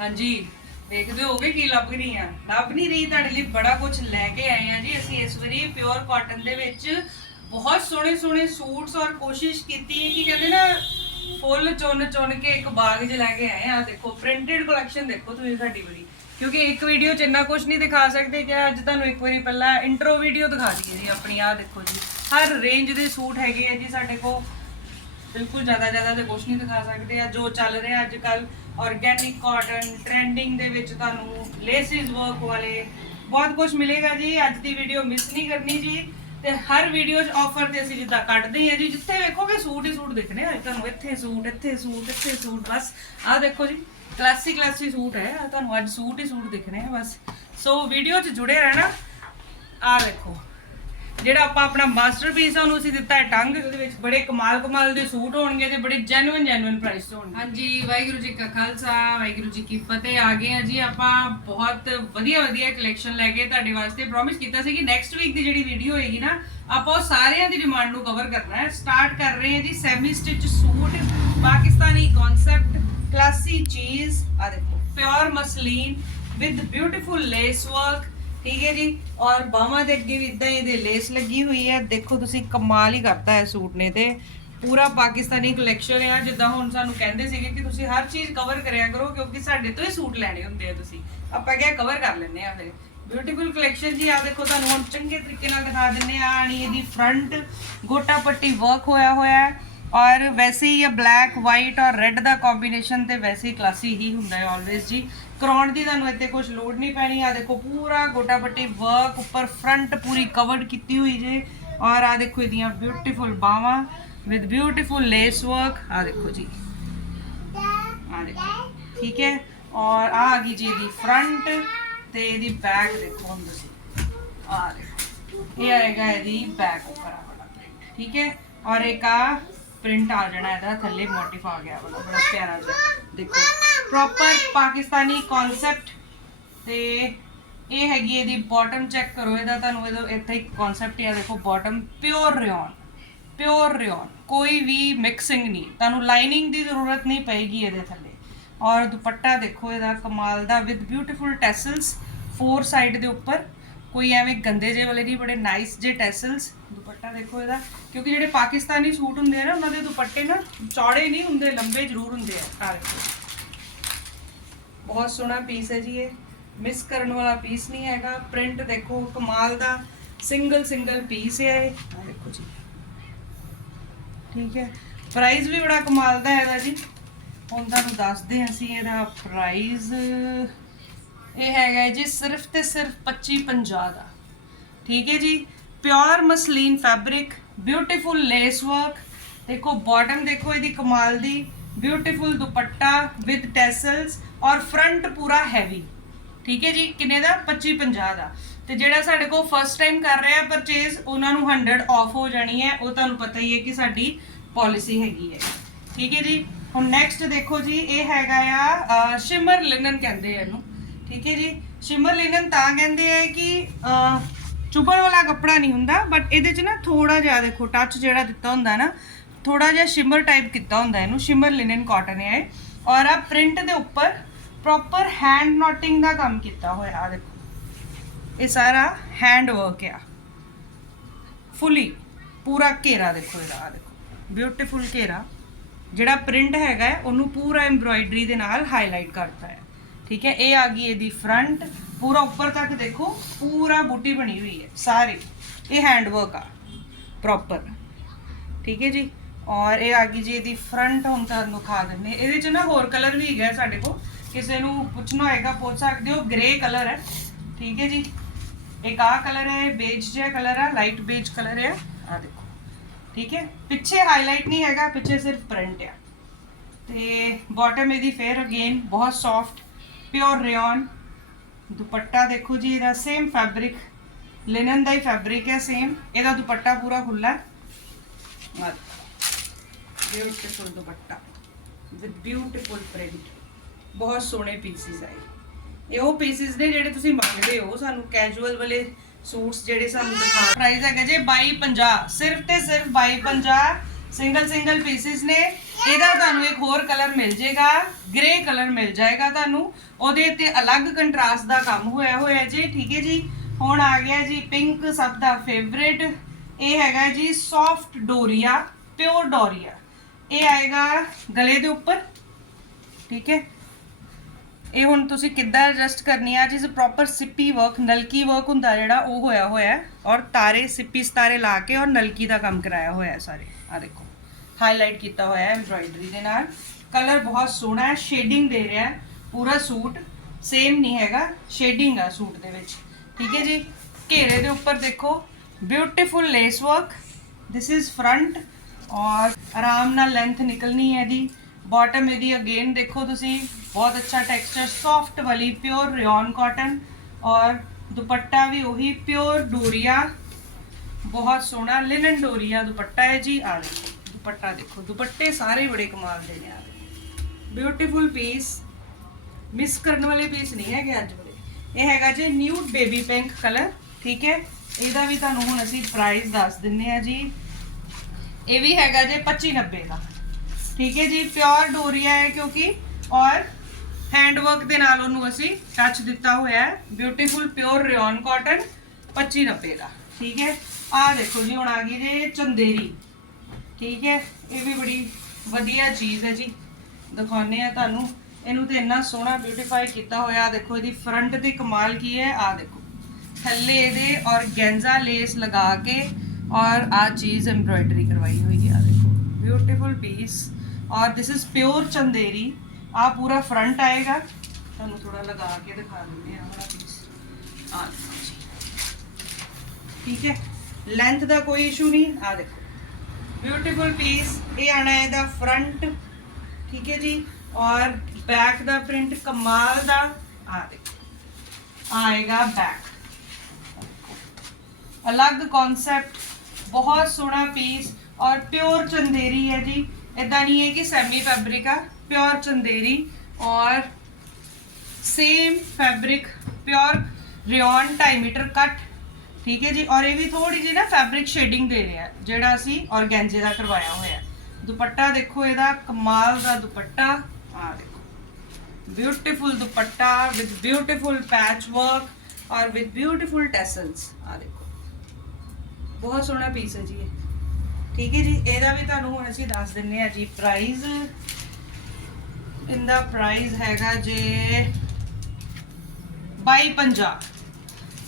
ਹਾਂਜੀ, ਦੇਖਦੇ ਹੋਗੇ ਕੀ ਲੱਭ ਰਹੀ ਆ। ਲੱਭ ਨਹੀਂ ਰਹੀ, ਤੁਹਾਡੇ ਲਈ ਬੜਾ ਕੁਝ ਲੈ ਕੇ ਆਏ ਆ ਜੀ। ਅਸੀਂ ਇਸ ਵਾਰੀ ਪਿਓਰ ਕਾਟਨ ਦੇ ਵਿੱਚ ਬਹੁਤ ਸੋਹਣੇ ਸੋਹਣੇ ਸੂਟਸ ਔਰ ਕੋਸ਼ਿਸ਼ ਕੀਤੀ ਹੈ ਕਿ ਕਹਿੰਦੇ ਨਾ, ਫੁੱਲ ਚੁਣ ਚੁਣ ਕੇ ਇੱਕ ਬਾਗ 'ਚ ਲੈ ਕੇ ਆਏ ਆ। ਦੇਖੋ ਪ੍ਰਿੰਟਡ ਕਲੈਕਸ਼ਨ ਦੇਖੋ ਤੁਸੀਂ ਸਾਡੀ ਬੜੀ ਕਿਉਂਕਿ ਇੱਕ ਵੀਡੀਓ 'ਚ ਇੰਨਾ ਕੁਝ ਨਹੀਂ ਦਿਖਾ ਸਕਦੇ ਕਿ ਅੱਜ ਤੁਹਾਨੂੰ ਇੱਕ ਵਾਰੀ ਪਹਿਲਾਂ ਇੰਟਰੋ ਵੀਡੀਓ ਦਿਖਾ ਦਈਏ ਜੀ ਆਪਣੀ। ਆ ਦੇਖੋ ਜੀ, ਹਰ ਰੇਂਜ ਦੇ ਸੂਟ ਹੈਗੇ ਆ ਜੀ ਸਾਡੇ ਕੋਲ। ਬਿਲਕੁਲ ਜ਼ਿਆਦਾ ਜ਼ਿਆਦਾ ਤੇ ਕੁਝ ਨਹੀਂ ਦਿਖਾ ਸਕਦੇ ਆ। ਜੋ ਚੱਲ ਰਿਹਾ ਅੱਜ ਕੱਲ ਆਰਗੈਨਿਕ ਕਾਟਨ ਟ੍ਰੈਂਡਿੰਗ ਦੇ ਵਿੱਚ ਤੁਹਾਨੂੰ ਲੇਸਿਸ ਵਰਕ ਵਾਲੇ ਬਹੁਤ ਕੁਝ ਮਿਲੇਗਾ ਜੀ। ਅੱਜ ਦੀ ਵੀਡੀਓ ਮਿਸ ਨਹੀਂ ਕਰਨੀ ਜੀ। ਤੇ ਹਰ ਵੀਡੀਓ 'ਚ ਆਫਰ ਤੇ ਅਸੀਂ ਜਿੱਦਾਂ ਕੱਢਦੇ ਹਾਂ ਜੀ। ਜਿੱਥੇ ਵੇਖੋਗੇ ਸੂਟ ਹੀ ਸੂਟ ਦਿਖਣੇ ਆ। ਤੁਹਾਨੂੰ ਇੱਥੇ ਸੂਟ ਇੱਥੇ ਸੂਟ ਇੱਥੇ ਸੂਟ, ਬਸ। ਆਹ ਦੇਖੋ ਜੀ ਕਲਾਸੀ ਕਲਾਸੀ ਸੂਟ ਹੈ। ਆਹ ਤੁਹਾਨੂੰ ਅੱਜ ਸੂਟ ਹੀ ਸੂਟ ਦਿਖਣੇ ਆ ਬਸ। ਸੋ ਵੀਡੀਓ 'ਚ ਜੁੜੇ ਰਹਿਣਾ। ਆਹ ਦੇਖੋ ਜਿਹੜਾ ਆਪਾਂ ਆਪਣਾ ਮਾਸਟਰਪੀਸ ਆ, ਉਹਨੂੰ ਅਸੀਂ ਦਿੱਤਾ ਹੈ ਟੰਗ ਉਹਦੇ ਵਿੱਚ ਬੜੇ ਕਮਾਲ ਕਮਾਲ ਦੇ ਸੂਟ ਹੋਣਗੇ ਤੇ ਬੜੇ ਜੈਨੂਇਨ ਜੈਨੂਇਨ ਪ੍ਰਾਈਸ ਹੋਣਗੇ। ਹਾਂਜੀ, ਵਾਹਿਗੁਰੂ ਜੀ ਕਾ ਖਾਲਸਾ, ਵਾਹਿਗੁਰੂ ਜੀ ਕੀ ਫਤਿਹ। ਆ ਗਏ ਆ ਜੀ ਆਪਾਂ ਬਹੁਤ ਵਧੀਆ ਵਧੀਆ ਕਲੈਕਸ਼ਨ ਲੈ ਕੇ ਤੁਹਾਡੇ ਵਾਸਤੇ ਪ੍ਰੋਮਿਸ ਕੀਤਾ ਸੀ ਕਿ ਨੈਕਸਟ ਵੀਕ ਦੀ ਜਿਹੜੀ ਵੀਡੀਓ ਹੋਏਗੀ ਨਾ, ਆਪਾਂ ਉਹ ਸਾਰਿਆਂ ਦੀ ਡਿਮਾਂਡ ਨੂੰ ਕਵਰ ਕਰਨਾ ਹੈ। ਸਟਾਰਟ ਕਰ ਰਹੇ ਹਾਂ ਜੀ semi stitch suit, Pakistani concept classy ਚੀਜ਼ ਆ ਦੇਖੋ pure muslin with beautiful lace work ਠੀਕ ਹੈ ਜੀ? ਔਰ ਬਾਹਾਂ ਦੇ ਅੱਗੇ ਵੀ ਇਦਾਂ ਇਹਦੇ ਲੇਸ ਲੱਗੀ ਹੋਈ ਹੈ। ਦੇਖੋ, ਤੁਸੀਂ ਕਮਾਲ ਹੀ ਕਰਤਾ ਹੈ ਸੂਟ ਨੇ ਤੇ। ਪੂਰਾ ਪਾਕਿਸਤਾਨੀ ਕਲੈਕਸ਼ਨ ਹੈ ਜਿੱਦਾਂ ਹੁਣ ਸਾਨੂੰ ਕਹਿੰਦੇ ਸੀਗੇ ਕਿ ਤੁਸੀਂ ਹਰ ਚੀਜ਼ ਕਵਰ ਕਰਿਆ ਕਰੋ ਕਿਉਂਕਿ ਸਾਡੇ ਤੋਂ ਹੀ ਸੂਟ ਲੈਣੇ ਹੁੰਦੇ ਆ ਤੁਸੀਂ। ਆਪਾਂ ਕਿਹਾ ਕਵਰ ਕਰ ਲੈਂਦੇ ਆ ਫਿਰ। ਬਿਊਟੀਫੁਲ ਕਲੈਕਸ਼ਨ ਜੀ ਆ ਦੇਖੋ ਤੁਹਾਨੂੰ ਹੁਣ ਚੰਗੇ ਤਰੀਕੇ ਨਾਲ ਦਿਖਾ ਦਿੰਨੇ ਆ। ਆਣੀ ਇਹਦੀ ਫਰੰਟ ਗੋਟਾ ਪੱਟੀ ਵਰਕ ਹੋਇਆ ਹੋਇਆ ਹੈ। ਔਰ ਵੈਸੇ ਹੀ ਇਹ ਬਲੈਕ ਵਾਈਟ ਔਰ ਰੈੱਡ ਦਾ ਕੰਬੀਨੇਸ਼ਨ ਤੇ ਵੈਸੇ ਹੀ ਕਲਾਸੀ ਹੀ ਹੁੰਦਾ ਹੈ ਆਲਵੇਜ਼ ਜੀ। ਕਰਾਉਣ ਦੀ ਤੁਹਾਨੂੰ ਇੱਥੇ ਕੁਝ ਲੋਡ ਨਹੀਂ ਪੈਣੀ। ਆ ਦੇਖੋ, ਪੂਰਾ ਗੋਟਾ ਪੱਟੀ ਵਰਕ ਉੱਪਰ ਫਰੰਟ ਪੂਰੀ ਕਵਰਡ ਕੀਤੀ ਹੋਈ ਜੇ। ਔਰ ਆ ਦੇਖੋ ਇਹਦੀਆਂ ਬਿਊਟੀਫੁਲ ਬਾਹਾਂ ਵਿਦ ਬਿਊਟੀਫੁਲ ਲੇਸ ਵਰਕ ਆ ਦੇਖੋ ਜੀ। ਆ ਦੇਖੋ। ਠੀਕ ਹੈ? ਔਰ ਆ ਆ ਗਈ ਜੀ ਇਹਦੀ ਫਰੰਟ ਤੇ ਇਹਦੀ ਬੈਕ ਦੇਖੋ ਹੁਣ ਤੁਸੀਂ। ਆ ਦੇਖੋ। ਇਹ ਆਏਗਾ ਇਹਦੀ ਬੈਕ ਉੱਪਰ ਆ ਵਾਲਾ ਪ੍ਰਿੰਟ ਠੀਕ ਹੈ? ਔਰ ਇੱਕ ਆ ਪ੍ਰਿੰਟ ਆ ਜਾਣਾ, ਇਹਦਾ ਥੱਲੇ ਮੋਟਿਫ ਆ ਗਿਆ ਵਾਲਾ, ਬੜਾ ਪਿਆਰਾ ਜਿਹਾ। ਦੇਖੋ ਪ੍ਰੋਪਰ ਪਾਕਿਸਤਾਨੀ ਕਨਸੈਪਟ ਤੇ ਇਹ ਹੈਗੀ ਇਹਦੀ ਬਾਟਮ ਚੈੱਕ ਕਰੋ, ਇਹਦਾ ਤੁਹਾਨੂੰ ਇਹਦਾ ਇੱਥੇ ਇੱਕ ਕਨਸੈਪਟ ਹੈ ਦੇਖੋ bottom pure rayon pure rayon ਕੋਈ ਵੀ ਮਿਕਸਿੰਗ ਨਹੀਂ। ਤੁਹਾਨੂੰ ਲਾਈਨਿੰਗ ਦੀ ਜ਼ਰੂਰਤ ਨਹੀਂ ਪਏਗੀ ਇਹਦੇ ਥੱਲੇ। ਔਰ ਦੁਪੱਟਾ ਦੇਖੋ, ਇਹਦਾ ਕਮਾਲ ਦਾ with beautiful tassels four side ਦੇ ਉੱਪਰ। ਕੋਈ ਐਵੇਂ ਗੰਦੇ ਜੇ ਵਾਲੇ ਨਹੀਂ, ਬੜੇ ਨਾਈਸ ਜੇ ਟੈਸਲਸ ਦੁਪੱਟਾ ਦੇਖੋ ਇਹਦਾ। ਕਿਉਂਕਿ ਜਿਹੜੇ ਪਾਕਿਸਤਾਨੀ ਸੂਟ ਹੁੰਦੇ ਆ ਨਾ, ਉਹਨਾਂ ਦੇ ਦੁਪੱਟੇ ਨਾ ਚੌੜੇ ਨਹੀਂ ਹੁੰਦੇ, ਲੰਬੇ ਜ਼ਰੂਰ ਹੁੰਦੇ ਆ। ਆ ਦੇਖੋ। ਬਹੁਤ ਸੋਹਣਾ ਪੀਸ ਹੈ ਜੀ ਇਹ। ਮਿਸ ਕਰਨ ਵਾਲਾ ਪੀਸ ਨਹੀਂ ਹੈਗਾ। ਪ੍ਰਿੰਟ ਦੇਖੋ, ਕਮਾਲ ਦਾ ਸਿੰਗਲ ਸਿੰਗਲ ਪੀਸ ਹੈ ਇਹ। ਆ ਦੇਖੋ ਜੀ। ਠੀਕ ਹੈ। ਪ੍ਰਾਈਸ ਵੀ ਬੜਾ ਕਮਾਲ ਦਾ ਹੈਗਾ ਜੀ। ਹੁਣ ਤੁਹਾਨੂੰ ਦੱਸਦੇ ਹਾਂ ਅਸੀਂ ਇਹਦਾ ਪ੍ਰਾਈਸ ਇਹ ਹੈਗਾ ਹੈ ਜੀ ਸਿਰਫ ਤੇ ਸਿਰਫ 2550 ਦਾ। ਠੀਕ ਹੈ ਜੀ? Pure muslin fabric beautiful lace work ਦੇਖੋ ਬਾਟਮ ਦੇਖੋ ਇਹਦੀ ਕਮਾਲ ਦੀ। ਬਿਊਟੀਫੁਲ ਦੁਪੱਟਾ ਵਿਦ ਟੈਸਲਸ ਔਰ ਫਰੰਟ ਪੂਰਾ ਹੈਵੀ ਠੀਕ ਹੈ ਜੀ? ਕਿੰਨੇ ਦਾ? 2550 ਦਾ। ਤੇ ਜਿਹੜਾ ਸਾਡੇ ਕੋਲ ਫਸਟ ਟਾਈਮ ਕਰ ਰਿਹਾ ਪਰਚੇਜ਼ ਉਹਨਾਂ ਨੂੰ 100 ਆਫ ਹੋ ਜਾਣੀ ਹੈ। ਉਹ ਤੁਹਾਨੂੰ ਪਤਾ ਹੀ ਹੈ ਕਿ ਸਾਡੀ ਪਾਲਿਸੀ ਹੈਗੀ ਹੈ। ਠੀਕ ਹੈ ਜੀ? ਹੁਣ ਨੈਕਸਟ ਦੇਖੋ ਜੀ, ਇਹ ਹੈਗਾ ਆ ਸ਼ਿਮਰ ਲਿਨਨ ਕਹਿੰਦੇ ਆ ਇਹਨੂੰ। ਠੀਕ ਹੈ ਜੀ। ਸ਼ਿਮਰ ਲਿਨਨ ਤਾਂ ਕਹਿੰਦੇ ਆ ਕਿ ਅਹ, ਵਾਲਾ ਕੱਪੜਾ ਨਹੀਂ ਹੁੰਦਾ ਬਟ ਇਹਦੇ 'ਚ ਨਾ ਥੋੜਾ ਜਿਹਾ ਦੇਖੋ ਟੱਚ ਜਿਹੜਾ ਦਿੱਤਾ ਹੁੰਦਾ ਨਾ ਥੋੜਾ ਜਿਹਾ ਸ਼ਿਮਰ ਟਾਈਪ ਕੀਤਾ ਹੁੰਦਾ ਇਹਨੂੰ ਸ਼ਿਮਰ ਲਿਨਨ ਕਾਟਨ ਹੈ ਔਰ ਆ ਪ੍ਰਿੰਟ ਦੇ ਉੱਪਰ ਪ੍ਰੋਪਰ ਹੈਂਡ ਨੋਟਿੰਗ ਦਾ ਕੰਮ ਕੀਤਾ ਹੋਇਆ ਆ ਦੇਖੋ। ਇਹ ਸਾਰਾ ਹੈਂਡ ਵਰਕ ਆ। ਫੁੱਲੀ ਪੂਰਾ ਘੇਰਾ ਦੇਖੋ ਇਹਦਾ ਆ ਦੇਖੋ। ਬਿਊਟੀਫੁਲ ਘੇਰਾ। ਜਿਹੜਾ ਪ੍ਰਿੰਟ ਹੈਗਾ ਉਹਨੂੰ ਪੂਰਾ ਐਮਬ੍ਰੋਇਡਰੀ ਦੇ ਨਾਲ ਹਾਈਲਾਈਟ ਕਰਤਾ ਹੈ। ਠੀਕ ਹੈ ਇਹ ਆ ਗਈ ਇਹਦੀ ਫਰੰਟ ਪੂਰਾ ਉੱਪਰ ਤੱਕ ਦੇਖੋ ਪੂਰਾ ਬੂਟੀ ਬਣੀ ਹੋਈ ਹੈ ਸਾਰੇ ਇਹ ਹੈਂਡ ਵਰਕ ਆ ਪ੍ਰੋਪਰ ਠੀਕ ਹੈ ਜੀ ਔਰ ਇਹ ਆ ਗਈ ਜੀ ਇਹਦੀ ਫਰੰਟ ਹੁਣ ਤੁਹਾਨੂੰ ਖਾ ਦਿੰਨੇ ਇਹਦੇ ਚ ਨਾ ਹੋਰ ਕਲਰ ਵੀ ਹੈਗਾ ਸਾਡੇ ਕੋਲ। ਕਿਸੇ ਨੂੰ ਪੁੱਛਣਾ ਹੋਏਗਾ, ਪੁੱਛ ਸਕਦੇ ਹੋ ਗ੍ਰੇ ਕਲਰ ਹੈ। ਠੀਕ ਹੈ ਜੀ? ਇੱਕ ਆ ਕਲਰ ਹੈ ਬੇਜ ਜਿਹਾ ਕਲਰ ਹੈ ਲਾਈਟ ਬੇਜ ਕਲਰ ਹੈ ਆ ਦੇਖੋ। ਠੀਕ ਹੈ? ਪਿੱਛੇ ਹਾਈਲਾਈਟ ਨਹੀਂ ਹੈਗਾ, ਪਿੱਛੇ ਸਿਰਫ ਪ੍ਰਿੰਟ ਹੈ ਤੇ ਬਾਟਮ ਇਹਦੀ ਫੇਰ ਅਗੇਨ ਬਹੁਤ ਸੌਫਟ ਪਿਓਰ ਰਿਓਨ ਦੁਪੱਟਾ ਦੇਖੋ ਜੀ, ਇਹਦਾ ਸੇਮ ਫੈਬਰਿਕ ਲਿਨਨ ਦਾ ਹੀ ਫੈਬਰਿਕ ਹੈ ਸੇਮ ਇਹਦਾ ਦੁਪੱਟਾ ਪੂਰਾ ਖੁੱਲਾ ਹੈ। Beautiful dupatta. With beautiful print ਬਹੁਤ ਸੋਹਣੇ ਪੀਸਿਸ ਆਏ ਇਹ। ਉਹ ਪੀਸਿਸ ਨੇ ਜਿਹੜੇ ਤੁਸੀਂ ਮੰਗਦੇ ਹੋ, ਸਾਨੂੰ ਕੈਜੂਅਲ ਵਾਲੇ ਸੂਟਸ ਜਿਹੜੇ ਸਾਨੂੰ ਦਿਖਾ ਪ੍ਰਾਈਸ ਹੈਗਾ ਜੀ 2250 ਸਿਰਫ ਤੇ ਸਿਰਫ 2250 ਸਿੰਗਲ ਸਿੰਗਲ ਪੀਸਿਸ ਨੇ। ਇਹਦਾ ਤੁਹਾਨੂੰ ਇੱਕ ਹੋਰ ਕਲਰ ਮਿਲ ਜਾਏਗਾ। ਗ੍ਰੇ ਕਲਰ ਮਿਲ ਜਾਏਗਾ ਤੁਹਾਨੂੰ। ਉਹਦੇ ਤੇ ਅਲੱਗ ਕੰਟਰਾਸਟ ਦਾ ਕੰਮ ਹੋਇਆ ਹੋਇਆ ਜੀ, ਠੀਕ ਹੈ ਜੀ? ਹੁਣ ਆ ਗਿਆ ਜੀ ਪਿੰਕ ਸਭ ਦਾ ਫੇਵਰੇਟ ਇਹ ਹੈਗਾ ਜੀ ਸੌਫਟ ਡੋਰੀਆ ਪਿਓਰ ਡੋਰੀਆ ਇਹ ਆਏਗਾ ਗਲੇ ਦੇ ਉੱਪਰ, ਠੀਕ ਹੈ? ਇਹ ਹੁਣ ਤੁਸੀਂ ਕਿੱਦਾਂ ਐਡਜਸਟ ਕਰਨੀ ਆ? ਜਿਸ ਪ੍ਰੋਪਰ ਸਿੱਪੀ ਵਰਕ ਨਲਕੀ ਵਰਕ ਹੁੰਦਾ ਜਿਹੜਾ, ਉਹ ਹੋਇਆ ਹੋਇਆ ਔਰ ਤਾਰੇ ਸਿੱਪੀ ਸਤਾਰੇ ਲਾ ਕੇ ਔਰ ਨਲਕੀ ਦਾ ਕੰਮ ਕਰਾਇਆ ਹੋਇਆ ਸਾਰੇ। ਆ ਦੇਖੋ। ਹਾਈਲਾਈਟ ਕੀਤਾ ਹੋਇਆ ਹੈ ਐਮਬ੍ਰਾਇਡਰੀ ਦੇ ਨਾਲ। ਕਲਰ ਬਹੁਤ ਸੋਹਣਾ ਹੈ ਸ਼ੇਡਿੰਗ ਦੇ ਰਿਹਾ ਹੈ, ਪੂਰਾ ਸੂਟ। ਸੇਮ ਨਹੀਂ ਹੈਗਾ ਸ਼ੇਡਿੰਗ ਆ ਸੂਟ ਦੇ ਵਿੱਚ। ਠੀਕ ਹੈ ਜੀ? ਘੇਰੇ ਦੇ ਉੱਪਰ ਦੇਖੋ beautiful lace work this is front ਔਰ ਆਰਾਮ ਨਾਲ ਲੈਂਥ ਨਿਕਲਣੀ ਹੈ ਇਹਦੀ। ਬਾਟਮ ਇਹਦੀ ਅਗੇਨ ਦੇਖੋ ਤੁਸੀਂ, ਬਹੁਤ ਅੱਛਾ ਟੈਕਸਚਰ ਸੌਫਟ ਵਾਲੀ ਪਿਓਰ ਰਿਓਨ ਕਾਟਨ ਔਰ ਦੁਪੱਟਾ ਵੀ ਉਹੀ ਪਿਓਰ ਡੋਰੀਆ। ਬਹੁਤ ਸੋਹਣਾ ਲਿਨਨ ਡੋਰੀਆ ਦੁਪੱਟਾ ਹੈ ਜੀ, ਆ ਦੇਖੋ। ਦੁਪੱਟਾ ਦੇਖੋ, ਦੁਪੱਟੇ ਸਾਰੇ ਬੜੇ ਕਮਾਲ ਦੇ ਨੇ ਆ। ਬਿਊਟੀਫੁਲ ਪੀਸ ਮਿਸ ਕਰਨ ਵਾਲੇ ਪੀਸ ਨਹੀਂ ਹੈਗੇ ਅੱਜ ਵਾਲੇ ਇਹ ਹੈਗਾ ਜੀ ਨਿਊਡ ਬੇਬੀ ਪਿੰਕ ਕਲਰ ਠੀਕ ਹੈ? ਇਹਦਾ ਵੀ ਤੁਹਾਨੂੰ ਹੁਣ ਅਸੀਂ ਪ੍ਰਾਈਸ ਦੱਸ ਦਿੰਨੇ ਆ ਜੀ। ਇਹ ਵੀ ਹੈਗਾ ਜੀ 2590 ਦਾ। ਠੀਕ ਹੈ ਜੀ ਪਿਓਰ ਡੋਰੀਆ ਹੈ ਕਿਉਂਕਿ, ਔਰ ਹੈਂਡ ਵਰਕ ਦੇ ਨਾਲ ਉਹਨੂੰ ਅਸੀਂ ਟੱਚ ਦਿੱਤਾ ਹੋਇਆ ਹੈ। ਬਿਊਟੀਫੁਲ ਪਿਓਰ ਰਿਓਨ ਕਾਟਨ 2590 ਦਾ। ਠੀਕ ਹੈ? ਆਹ ਦੇਖੋ ਜੀ, ਹੁਣ ਆ ਗਈ ਜੀ ਚੰਦੇਰੀ। ਠੀਕ ਹੈ, ਇਹ ਵੀ ਬੜੀ ਵਧੀਆ ਚੀਜ਼ ਹੈ ਜੀ। ਦਿਖਾਉਨੇ ਆ ਤੁਹਾਨੂੰ। ਇਹਨੂੰ ਤੇ ਇੰਨਾ ਸੋਹਣਾ ਬਿਊਟੀਫਾਈ ਕੀਤਾ ਹੋਇਆ, ਦੇਖੋ ਇਹਦੀ ਫਰੰਟ ਤੇ ਕਮਾਲ ਕੀ ਹੈ ਆ ਦੇਖੋ। ਥੱਲੇ ਇਹਦੇ ਔਰਗੈਂਜ਼ਾ ਲੇਸ ਲਗਾ ਕੇ ਔਰ ਆ ਚੀਜ਼ ਐਮਬ੍ਰਾਇਡਰੀ ਕਰਵਾਈ ਹੋਈ ਹੈ ਆ ਦੇਖੋ। ਬਿਊਟੀਫੁਲ ਪੀਸ ਔਰ ਦਿਸ ਇਜ਼ ਪਿਓਰ ਚੰਦੇਰੀ ਆ ਪੂਰਾ ਫਰੰਟ ਆਏਗਾ। ਤੁਹਾਨੂੰ ਥੋੜਾ ਲਗਾ ਕੇ ਦਿਖਾ ਦਿੰਦੇ ਆ ਵਾਲਾ ਪੀਸ ਆ ਠੀਕ ਹੈ। ਲੈਂਥ ਦਾ ਕੋਈ ਇਸ਼ੂ ਨਹੀਂ ਆ ਦੇਖੋ। ਬਿਊਟੀਫੁਲ ਪੀਸ ਇਹ ਆਣਾ ਹੈ ਇਹਦਾ ਫਰੰਟ ਠੀਕ ਹੈ ਜੀ ਔਰ ਬੈਕ ਦਾ ਪ੍ਰਿੰਟ ਕਮਾਲ ਦਾ ਆ ਦੇਖੋ ਆਏਗਾ ਬੈਕ ਅਲੱਗ ਕਨਸੈਪਟ ਬਹੁਤ ਸੋਹਣਾ ਪੀਸ ਔਰ ਪਿਓਰ ਚੰਦੇਰੀ ਹੈ ਜੀ ਇਦਾਂ ਨਹੀਂ ਹੈ ਕਿ ਸੈਮੀ ਫੈਬਰਿਕ ਆ ਪਿਓਰ ਚੰਦੇਰੀ ਔਰ same fabric pure rayon 2.5 metre cut ਠੀਕ ਹੈ ਜੀ, ਔਰ ਇਹ ਵੀ ਥੋੜੀ ਜਿਹੀ ਨਾ ਫੈਬਰਿਕ ਸ਼ੇਡਿੰਗ ਦੇ ਆ ਜਿਹੜਾ ਅਸੀਂ ਔਰਗੈਂਜੇ ਦਾ ਕਰਵਾਇਆ ਹੋਇਆ ਦੁਪੱਟਾ ਦੇਖੋ ਇਹਦਾ, ਕਮਾਲ ਦਾ ਦੁਪੱਟਾ ਆ ਦੇਖੋ। Beautiful dupatta with beautiful patch work ਔਰ ਵਿਦ ਬਿਊਟੀਫੁਲ ਟੈਸਲਸ ਆ ਦੇਖੋ। ਬਹੁਤ ਸੋਹਣਾ ਪੀਸ ਹੈ ਜੀ ਇਹ। ਠੀਕ ਹੈ ਜੀ, ਇਹਦਾ ਵੀ ਤੁਹਾਨੂੰ ਹੁਣ ਅਸੀਂ ਦੱਸ ਦਿੰਨੇ ਆ ਜੀ ਪ੍ਰਾਈਸ ਇਹਦਾ ਪ੍ਰਾਈਸ ਹੈਗਾ ਜੇ 2250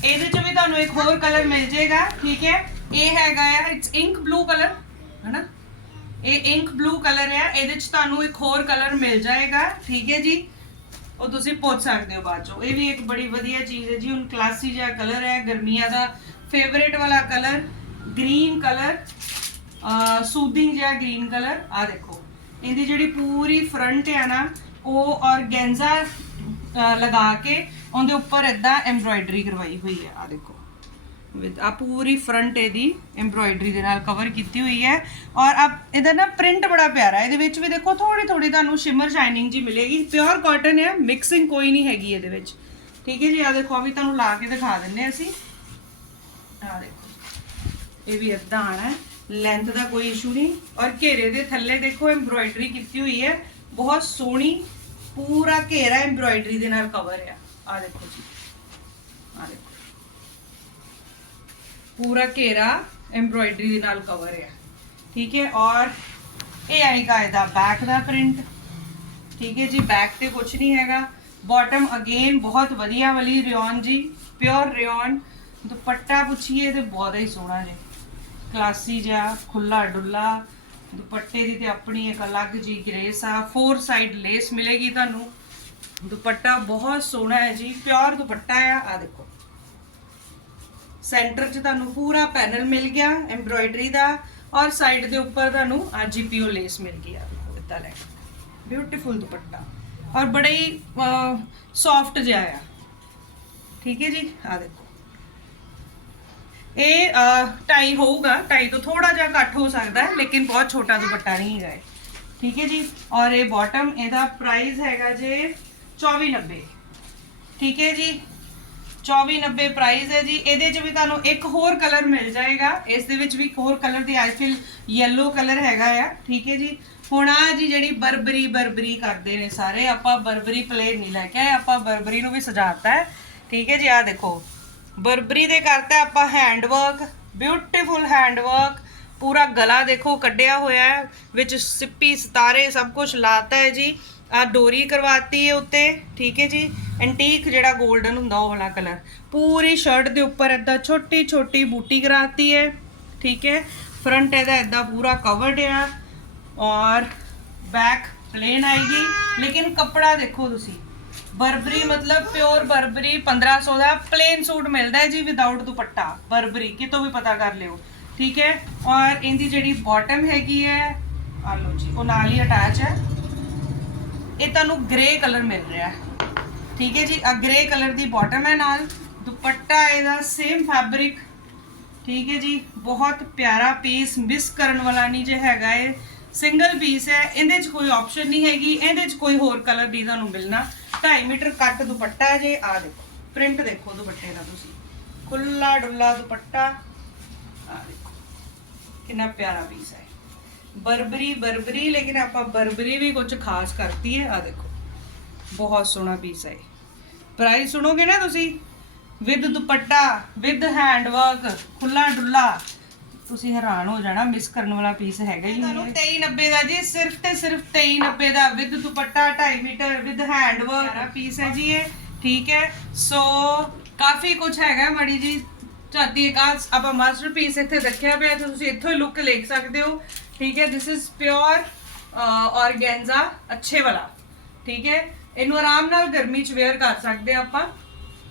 ਇਹਦੇ ਚ ਵੀ ਤੁਹਾਨੂੰ ਇੱਕ ਹੋਰ ਕਲਰ ਮਿਲ ਜਾਏਗਾ, ਠੀਕ ਹੈ? ਇਹ ਹੈਗਾ ਆ ਇਟਸ ਇੰਕ ਬਲੂ ਕਲਰ ਹੈਨਾ? ਇਹ ਇੰਕ ਬਲੂ ਕਲਰ ਹੈ ਇਹਦੇ ਚ ਤੁਹਾਨੂੰ ਇੱਕ ਹੋਰ ਕਲਰ ਮਿਲ ਜਾਏਗਾ, ਠੀਕ ਹੈ ਜੀ? ਉਹ ਤੁਸੀਂ ਪੁੱਛ ਸਕਦੇ ਹੋ ਬਾਅਦ ਚੋਂ। ਇਹ ਵੀ ਇੱਕ ਬੜੀ ਵਧੀਆ ਚੀਜ਼ ਹੈ ਜੀ, ਹੁਣ ਕਲਾਸੀ ਜਿਹਾ ਕਲਰ ਹੈ, ਗਰਮੀਆਂ ਦਾ ਫੇਵਰੇਟ ਵਾਲਾ ਕਲਰ ਗ੍ਰੀਨ ਕਲਰ ਸੂਦਿੰਗ ਜਿਹਾ ਗ੍ਰੀਨ ਕਲਰ ਆ ਦੇਖੋ। ਇਹਦੀ ਜਿਹੜੀ ਪੂਰੀ ਫਰੰਟ ਹੈ ਨਾ, ਉਹ ਔਰਗੈਂਜ਼ਾ ਲਗਾ ਕੇ ਉਹਦੇ ਉੱਪਰ ਇਦਾਂ ਐਮਬ੍ਰਾਇਡਰੀ ਕਰਵਾਈ ਹੋਈ ਹੈ ਆ ਦੇਖੋ। ਵਿਦ ਆ ਪੂਰੀ ਫਰੰਟ ਇਹਦੀ ਐਮਬ੍ਰਾਇਡਰੀ ਦੇ ਨਾਲ ਕਵਰ ਕੀਤੀ ਹੋਈ ਹੈ। ਔਰ ਆ ਇਹਦਾ ਨਾ ਪ੍ਰਿੰਟ ਬੜਾ ਪਿਆਰਾ ਇਹਦੇ ਵਿੱਚ ਵੀ ਦੇਖੋ ਥੋੜੀ ਥੋੜੀ ਤੁਹਾਨੂੰ ਸ਼ਿਮਰ ਸ਼ਾਈਨਿੰਗ ਜੀ ਮਿਲੇਗੀ। ਪਿਓਰ ਕਾਟਨ ਹੈ ਮਿਕਸਿੰਗ ਕੋਈ ਨਹੀਂ ਹੈਗੀ ਇਹਦੇ ਵਿੱਚ। ਠੀਕ ਹੈ ਜੀ ਆ ਦੇਖੋ ਆ ਵੀ ਤੁਹਾਨੂੰ ਲਾ ਕੇ ਦਿਖਾ ਦਿੰਨੇ ਅਸੀਂ। ਆ ਦੇਖੋ, ਇਹ ਵੀ ਇਦਾਂ ਆਣਾ ਲੈਂਥ ਦਾ ਕੋਈ ਇਸ਼ੂ ਨਹੀਂ। ਔਰ ਘੇਰੇ ਦੇ ਥੱਲੇ ਦੇਖੋ ਐਮਬ੍ਰਾਇਡਰੀ ਕੀਤੀ ਹੋਈ ਹੈ। ਬਹੁਤ ਸੋਹਣੀ, ਪੂਰਾ ਘੇਰਾ ਐਮਬ੍ਰਾਇਡਰੀ ਦੇ ਨਾਲ ਕਵਰ ਹੈ ਆ ਦੇਖੋ ਜੀ। ਆ ਦੇਖੋ। ਪੂਰਾ ਘੇਰਾ ਐਮਬ੍ਰਾਇਡਰੀ ਦੇ ਨਾਲ ਕਵਰ ਹੈ ਠੀਕ ਹੈ? ਔਰ ਇਹ ਆਏਗਾ ਇਹਦਾ ਬੈਕ ਦਾ ਪ੍ਰਿੰਟ ਠੀਕ ਹੈ ਜੀ? ਬੈਕ ਤੇ ਕੁਝ ਨਹੀਂ ਹੈਗਾ। ਬਾਟਮ ਅਗੇਨ ਬਹੁਤ ਵਧੀਆ ਵਾਲੀ ਰਿਓਨ ਜੀ। ਪਿਓਰ ਰਿਓਨ ਦੁਪੱਟਾ ਪੁੱਛੀਏ ਤੇ ਬਹੁਤ ਹੀ ਸੋਹਣਾ ਜੀ। ਕਲਾਸੀ ਜਿਹਾ ਖੁੱਲਾ ਡੁੱਲਾ ਦੁਪੱਟੇ ਦੀ ਤੇ ਆਪਣੀ ਇੱਕ ਅਲੱਗ ਜੀ ਗ੍ਰੇਸ ਆ। ਫੋਰ ਸਾਈਡ ਲੇਸ ਮਿਲੇਗੀ ਤੁਹਾਨੂੰ। ਦੁਪੱਟਾ ਬਹੁਤ ਸੋਹਣਾ ਹੈ ਜੀ, ਪਿਓਰ ਦੁਪੱਟਾ ਆ ਆ ਦੇਖੋ। ਸੈਂਟਰ 'ਚ ਤੁਹਾਨੂੰ ਪੂਰਾ ਪੈਨਲ ਮਿਲ ਗਿਆ ਐਮਬ੍ਰਾਇਡਰੀ ਦਾ, ਔਰ ਸਾਈਡ ਦੇ ਉੱਪਰ ਤੁਹਾਨੂੰ ਆ ਜੀਪੀਓ ਲੇਸ ਮਿਲ ਗਈ ਆ ਦਿੱਤਾ ਇਦਾਂ ਲੈ ਬਿਊਟੀਫੁਲ ਦੁਪੱਟਾ। ਔਰ ਬੜਾ ਹੀ ਸੌਫਟ ਜਿਹਾ ਆ। ਠੀਕ ਹੈ ਜੀ? ਆ ਦੇਖੋ। ਇਹ ਟਾਈ ਹੋਊਗਾ ਟਾਈ ਤੋਂ ਥੋੜਾ ਜਿਹਾ ਘੱਟ ਹੋ ਸਕਦਾ ਹੈ, ਲੇਕਿਨ ਬਹੁਤ ਛੋਟਾ ਦੁਪੱਟਾ ਨਹੀਂ ਹੈਗਾ ਇਹ। ਠੀਕ ਹੈ ਜੀ? ਔਰ ਇਹ ਬਾਟਮ ਇਹਦਾ ਪ੍ਰਾਈਸ ਹੈਗਾ ਜੇ 2490 ਠੀਕ ਹੈ ਜੀ? 2490 ਪ੍ਰਾਈਸ ਹੈ ਜੀ। ਇਹਦੇ ਚ ਵੀ ਤੁਹਾਨੂੰ ਇੱਕ ਹੋਰ ਕਲਰ ਮਿਲ ਜਾਏਗਾ। ਇਸ ਦੇ ਵਿੱਚ ਵੀ ਇੱਕ ਹੋਰ ਕਲਰ ਦੀ ਆਈ ਫੀਲ yellow ਕਲਰ ਹੈਗਾ ਆ। ਠੀਕ ਹੈ ਜੀ? ਹੁਣ ਆ ਜੀ ਜਿਹੜੀ ਬਰਬਰੀ ਬਰਬਰੀ ਕਰਦੇ ਨੇ ਸਾਰੇ। ਆਪਾਂ ਬਰਬਰੀ ਪਲੇਨ ਨਹੀਂ ਲੈ ਕੇ ਆਏ। ਆਪਾਂ ਬਰਬਰੀ ਨੂੰ ਵੀ ਸਜਾਤਾ ਹੈ। ਠੀਕ ਹੈ ਜੀ? ਆ ਦੇਖੋ। ਬਰਬਰੀ ਦੇ ਕਰਤਾ ਆਪਾਂ hand work beautiful hand work ਪੂਰਾ ਗਲਾ ਦੇਖੋ, ਕੱਢਿਆ ਹੋਇਆ ਹੈ। ਵਿੱਚ ਸਿੱਪੀ, ਸਿਤਾਰੇ ਸਭ ਕੁਝ ਲਾਤਾ ਹੈ ਜੀ। ਆ ਡੋਰੀ ਕਰਵਾਤੀ ਹੈ ਉੱਤੇ, ਠੀਕ ਹੈ ਜੀ? ਐਂਟੀਕ ਜਿਹੜਾ 골ਡਨ ਹੁੰਦਾ ਉਹ ਵਾਲਾ ਕਲਰ ਪੂਰੀ ਸ਼ਰਟ ਦੇ ਉੱਪਰ ਐਦਾਂ ਛੋਟੀ ਛੋਟੀ ਬੂਟੀ ਕਰਾਤੀ ਹੈ ਠੀਕ ਹੈ ਫਰੰਟ ਇਹਦਾ ਐਦਾਂ ਪੂਰਾ ਕਵਰਡ ਹੈ ਔਰ ਬੈਕ ਪਲੇਨ ਆਏਗੀ। ਲੇਕਿਨ ਕੱਪੜਾ ਦੇਖੋ ਤੁਸੀਂ। ਬਰਬਰੀ ਮਤਲਬ ਪਿਓਰ ਬਰਬਰੀ 1500 ਦਾ ਪਲੇਨ ਸੂਟ ਮਿਲਦਾ ਹੈ ਜੀ ਵਿਦਆਊਟ ਦੁਪੱਟਾ। ਬਰਬਰੀ, ਕਿਤੋਂ ਵੀ ਪਤਾ ਕਰ ਲਿਓ। ਠੀਕ ਹੈ ਔਰ ਇਹਦੀ ਜਿਹੜੀ ਬਾਟਮ ਹੈਗੀ ਹੈ ਆ ਲਓ ਜੀ, ਉਹ ਨਾਲ ਹੀ ਅਟੈਚ ਹੈ। ਇਹ ਤੁਹਾਨੂੰ ਗ੍ਰੇ ਕਲਰ ਮਿਲ ਰਿਹਾ ਠੀਕ ਹੈ ਜੀ ਆ ਗ੍ਰੇ ਕਲਰ ਦੀ ਬਾਟਮ ਹੈ ਨਾਲ। ਦੁਪੱਟਾ ਇਹਦਾ ਸੇਮ ਫੈਬਰਿਕ ਠੀਕ ਹੈ ਜੀ, ਬਹੁਤ ਪਿਆਰਾ ਪੀਸ ਮਿਸ ਕਰਨ ਵਾਲਾ ਨਹੀਂ ਜੇ ਹੈਗਾ ਇਹ। ਸਿੰਗਲ ਪੀਸ ਹੈ, ਇਹਦੇ 'ਚ ਕੋਈ ਆਪਸ਼ਨ ਨਹੀਂ ਹੈਗੀ, ਇਹਦੇ 'ਚ ਕੋਈ ਹੋਰ ਕਲਰ ਨਹੀਂ ਤੁਹਾਨੂੰ ਮਿਲਣਾ। 2.5 ਮੀਟਰ ਕੱਟ ਦੁਪੱਟਾ ਹੈ ਜੇ ਆ ਦੇਖੋ ਪ੍ਰਿੰਟ ਦੇਖੋ ਦੁਪੱਟੇ ਦਾ ਤੁਸੀਂ। ਖੁੱਲਾ ਡੁੱਲਾ ਦੁਪੱਟਾ। ਆ ਦੇਖੋ, ਕਿੰਨਾ ਪਿਆਰਾ ਪੀਸ ਹੈ ਬਰਬਰੀ ਬਰਬਰੀ ਲੇਕਿਨ ਆਪਾਂ ਬਰਬਰੀ ਵੀ ਕੁਝ ਖਾਸ ਕਰਤੀ ਹੈ। ਆ ਦੇਖੋ ਬਹੁਤ ਸੋਹਣਾ ਪੀਸ ਹੈ ਪ੍ਰਾਈਸ ਸੁਣੋਗੇ ਨਾ ਤੁਸੀਂ? With dupatta with hand work ਖੁੱਲਾ ਡੁੱਲਾ ਤੁਸੀਂ ਹੈਰਾਨ ਹੋ ਜਾਣਾ ਮਿਸ ਕਰਨ ਵਾਲਾ ਪੀਸ ਹੈਗਾ ਹੀ ਤੁਹਾਨੂੰ 2390 ਦਾ ਜੀ ਸਿਰਫ ਤੇ ਸਿਰਫ 2390 ਦਾ। With dupatta 2.5 metre with hand work piece ਹੈ ਜੀ ਇਹ। ਠੀਕ ਹੈ। ਸੋ ਕਾਫੀ ਕੁਝ ਹੈਗਾ ਮੜੀ ਜੀ। ਚਾਹਤੀ ਇੱਕ ਆਪਾਂ ਮਾਸਟਰਪੀਸ ਇੱਥੇ ਰੱਖਿਆ ਪਿਆ ਤੁਸੀਂ ਇੱਥੋਂ ਹੀ ਲੁੱਕ ਲਿਖ ਸਕਦੇ ਹੋ। ਠੀਕ ਹੈ ਦਿਸ ਇਜ਼ ਪਿਓਰ ਆਰਗੈਂਜ਼ਾ ਅੱਛੇ ਵਾਲਾ। ਠੀਕ ਹੈ, ਇਹਨੂੰ ਆਰਾਮ ਨਾਲ ਗਰਮੀ ਚ ਵੇਅਰ ਕਰ ਸਕਦੇ ਹਾਂ ਆਪਾਂ।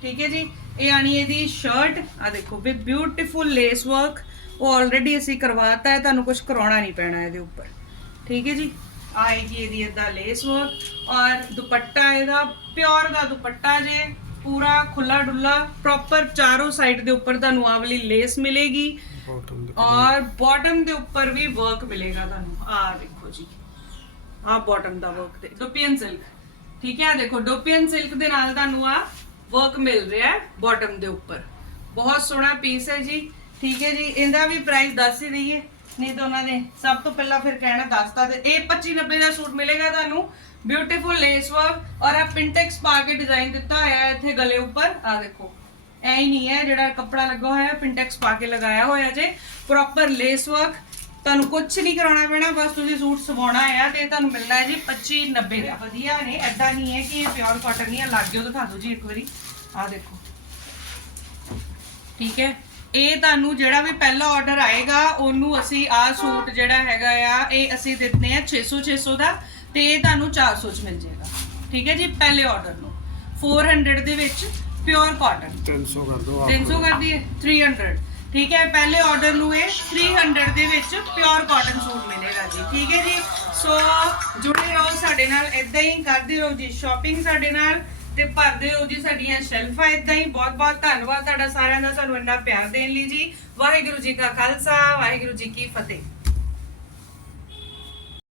ਠੀਕ ਹੈ ਜੀ, ਇਹ ਆਣੀ ਇਹਦੀ ਸ਼ਰਟ ਆ ਦੇਖੋ ਵਿਦ ਬਿਊਟੀਫੁਲ ਲੇਸ ਵਰਕ ਉਹ ਆਲਰੇਡੀ ਅਸੀਂ ਕਰਵਾਤਾ ਹੈ, ਤੁਹਾਨੂੰ ਕੁਝ ਕਰਾਉਣਾ ਨਹੀਂ ਪੈਣਾ ਇਹਦੇ ਉੱਪਰ। ਠੀਕ ਹੈ ਜੀ ਆਏਗੀ ਇਹਦੀ ਇਦਾਂ ਲੇਸ ਵਰਕ ਔਰ ਦੁਪੱਟਾ ਇਹਦਾ ਪਿਓਰ ਦਾ ਦੁਪੱਟਾ ਜੇ, ਪੂਰਾ ਖੁੱਲਾ ਡੁੱਲਾ ਪ੍ਰੋਪਰ ਚਾਰੋਂ ਸਾਈਡ ਦੇ ਉੱਪਰ ਤੁਹਾਨੂੰ ਆਹ ਵਾਲੀ ਲੇਸ ਮਿਲੇਗੀ। ਔਰ ਬਾਟਮ ਦੇ ਉੱਪਰ ਵੀ ਵਰਕ ਮਿਲੇਗਾ ਤੁਹਾਨੂੰ। ਆ ਦੇਖੋ ਜੀ। ਆ ਬਾਟਮ ਦਾ ਵਰਕ ਤੇ ਡੋਪੀਅਨ ਸਿਲਕ ਠੀਕ ਹੈ? ਦੇਖੋ ਡੋਪੀਅਨ ਸਿਲਕ ਦੇ ਨਾਲ ਤੁਹਾਨੂੰ ਆ ਵਰਕ ਮਿਲ ਰਿਹਾ ਹੈ ਬਾਟਮ ਦੇ ਉੱਪਰ। ਬਹੁਤ ਸੋਹਣਾ ਪੀਸ ਹੈ ਜੀ। ਠੀਕ ਹੈ ਜੀ? ਇਹਦਾ ਵੀ ਪ੍ਰਾਈਸ ਦੱਸ ਹੀ ਦਈਏ। ਨਹੀਂ ਤਾਂ ਉਹਨਾਂ ਨੇ ਸਭ ਤੋਂ ਪਹਿਲਾਂ ਫਿਰ ਕਹਿਣਾ, ਦੱਸਤਾ ਤੇ ਇਹ 2590 ਦਾ ਸੂਟ ਮਿਲੇਗਾ ਤੁਹਾਨੂੰ। ਬਿਊਟੀਫੁਲ ਲੇਸ ਵਰਕ ਔਰ ਆ ਪਿੰਟੈਕਸ ਪਾ ਕੇ ਡਿਜ਼ਾਈਨ ਦਿੱਤਾ ਹੋਇਆ ਹੈ ਇੱਥੇ ਗਲੇ ਉੱਪਰ। ਆ ਦੇਖੋ। ਐ ਹੀ ਨਹੀਂ ਹੈ, ਜਿਹੜਾ ਕੱਪੜਾ ਲੱਗਾ ਹੋਇਆ ਪਿੰਟੈਕਸ ਪਾ ਕੇ ਲਗਾਇਆ ਹੋਇਆ ਜੇ। ਪ੍ਰੋਪਰ ਲੇਸ ਵਰਕ ਤੁਹਾਨੂੰ ਕੁਝ ਨਹੀਂ ਕਰਾਉਣਾ ਪੈਣਾ, ਬਸ ਤੁਸੀਂ ਸੂਟ ਸਵਾਉਣਾ ਹੈ ਤੇ ਤੁਹਾਨੂੰ ਮਿਲਣਾ ਹੈ ਜੀ 2590 ਦਾ। ਵਧੀਆ ਨੇ ਐਦਾਂ ਨਹੀਂ ਹੈ ਕਿ ਇਹ ਪਿਓਰ ਕਾਟਨ ਨਹੀਂ ਹੈ ਲੱਗ ਦਿਖਾ ਦਿਓ ਜੀ ਇੱਕ ਵਾਰੀ। ਆ ਦੇਖੋ। ਠੀਕ ਹੈ? ਇਹ ਤੁਹਾਨੂੰ ਜਿਹੜਾ ਵੀ ਪਹਿਲਾ ਆਰਡਰ ਆਏਗਾ, ਉਹਨੂੰ ਅਸੀਂ ਆ ਸੂਟ ਜਿਹੜਾ ਹੈਗਾ ਆ, ਇਹ ਅਸੀਂ ਦਿੰਦੇ ਆ 600 600 ਦਾ ਤੇ ਇਹ ਤੁਹਾਨੂੰ 400 ਚ ਮਿਲ ਜਾਏਗਾ। ਠੀਕ ਹੈ ਜੀ? ਪਹਿਲੇ ਆਰਡਰ ਨੂੰ। 400 ਦੇ ਵਿੱਚ ਪਿਓਰ ਕਾਟਨ 300 ਕਰ ਦੋ 300 ਕਰ ਦਈਏ? 300 ਠੀਕ ਹੈ? ਪਹਿਲੇ ਆਰਡਰ ਨੂੰ ਇਹ 300 ਦੇ ਵਿੱਚ ਪਿਓਰ ਕਾਟਨ ਸੂਟ ਮਿਲੇਗਾ ਜੀ। ਠੀਕ ਹੈ ਜੀ? ਸੋ ਜੁੜੇ ਰਹੋ ਸਾਡੇ ਨਾਲ ਇਦਾਂ ਹੀ ਕਰਦੇ ਰਹੋ ਜੀ। ਸ਼ਾਪਿੰਗ ਸਾਡੇ ਨਾਲ ਤੇ ਭਰਦੇ ਰਹੋ ਜੀ ਸਾਡੀਆਂ ਸ਼ੈਲਫਾਂ ਇਦਾਂ ਹੀ। ਬਹੁਤ ਬਹੁਤ ਧੰਨਵਾਦ ਤੁਹਾਡਾ ਸਾਰਿਆਂ ਦਾ ਸਾਨੂੰ ਇੰਨਾ ਪਿਆਰ ਦੇਣ ਲਈ ਜੀ। ਵਾਹਿਗੁਰੂ ਜੀ ਕਾ ਖਾਲਸਾ ਵਾਹਿਗੁਰੂ ਜੀ ਕੀ ਫਤਿਹ।